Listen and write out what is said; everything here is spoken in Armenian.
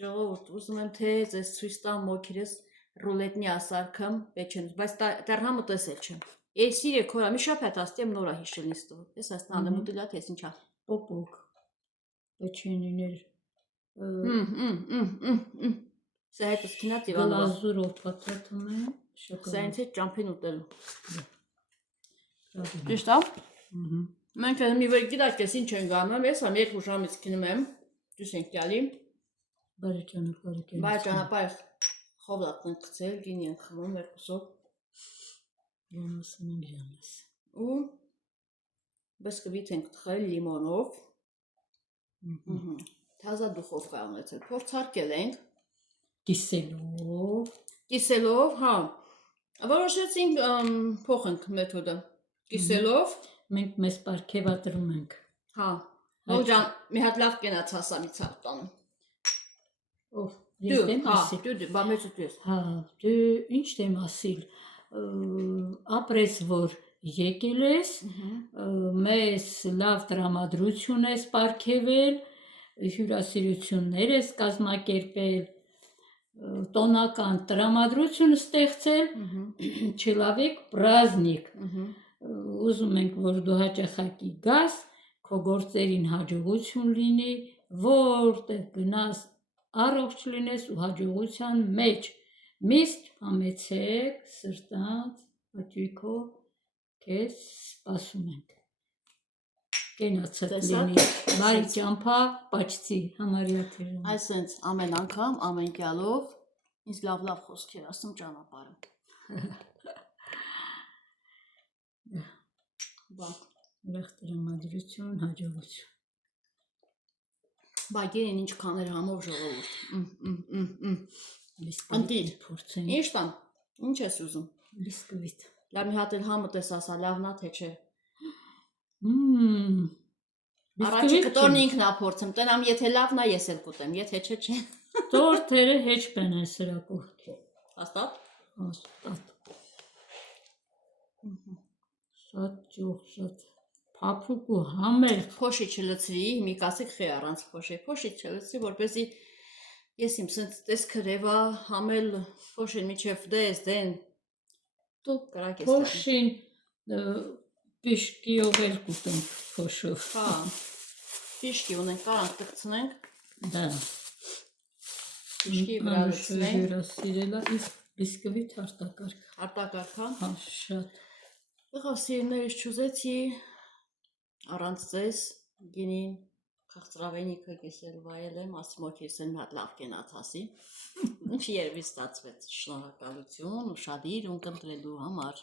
Ժողովուրդ, ուզում եմ թե ձեզ ցույց տամ մոքիրս ռուլետնի ասարքım, բայց դեռ համը տեսել չեմ։ Ես իրեք հորա մի շաբաթ աստեմ նորա հիշել նստով։ Ես աստանդը մուտիլա թե ինչա։ Պոպոկ։ Պեչենիներ։ Սա հետո սկինա տիվանով։ Գլազուրով պատրաստում եմ շոկոլադ։ Սա ինձ հետ ճամփին ուտելու։ Ճիշտ է։ Մենք մի վեր գիտակես ինչ են գանում, ես համ երկու ժամից քնում եմ, դուս ենք գալի։ Բայց ճանապարհ խովլատն ենք գցել, գինի ենք խմում երկուսով։ Յոնասն յանես։ Ու բսկվիթ ենք թխել լիմոնով։ Թազա դուխովկա ունեցել, փորձարկել ենք։ Կիսելով, հա։ Որոշեցինք փոխենք մեթոդը։ Կիսելով մենք մեզ պարգևատրում ենք։ Հա։ Ոնջան մի հատ լավ կենաց հասամից արտանում։ Ով ես դեմ ասի։ Դու բա մեծ ես։ Հա, դու ինչ դեմ ասիլ։ Ապրես որ եկել ես, մեզ լավ տրամադրություն ես պարգևել, հյուրասիրություններ ես կազմակերպել, տոնական տրամադրություն ստեղծել, չլավիկ պրազնիկ։ Ուզում ենք որ դու հաճախակի գաս, քո գործերին հաջողություն լինի, որտեղ գնաս առողջ լինես ու հաջողության մեջ։ Միշտ համեցեք սրտանց հաճույքով քեզ սպասում ենք։ Կենացած լինի, բարի ճամփա, պաչցի համարյա թերում։ Այսենց ամեն անգամ, ամեն գալով ինձ լավ խոսքեր ասում ճանապարհը։ Ուրախ տրամադրություն, հաջողություն։ Բագերին ինչքան էր համով ժողովուրդ։ Անտիր փորձենք։ Ինչ տան։ Ինչ ես ուզում։ Բիսկվիթ։ Լավ մի հատ էլ համը տես ասա, լավն է թե չէ։ Առաջի կտորն ինքն է փորձում, տնամ եթե լավն է ես էլ կուտեմ, եթե չէ։ Տորթերը հեչ բեն է սրա կողքի։ Հաստատ։ Շատ ճոխ, շատ փափուկ ու համեր։ Փոշի չլցրի, մի կասիկ խի առանց փոշի չլցրի, որպեսզի ես իմ սենց տեսքը ռևա համել փոշին միջև դեն դու կրակ ես։ Փոշին պիշկիով էլ կուտեմ փոշով։ Հա։ Պիշկի ունենք, կարանք տկցնենք։ Դա։ Պիշկի վրա լցնենք։ Հյուրասիրելա իսկ բիսկվիթ արտակարգ։ Արտակարգ, հա։ Հա, շատ։ Եղավ սիրելիներիս չուզեցի առանց ձեզ գինին քաղցրավենիքը կեսել վայել եմ, ասում օքեյս էլ մի հատ լավ կենաց ասի։ Երևի ստացվեց, շնորհակալություն, ուշադիր ունկնդրելու համար։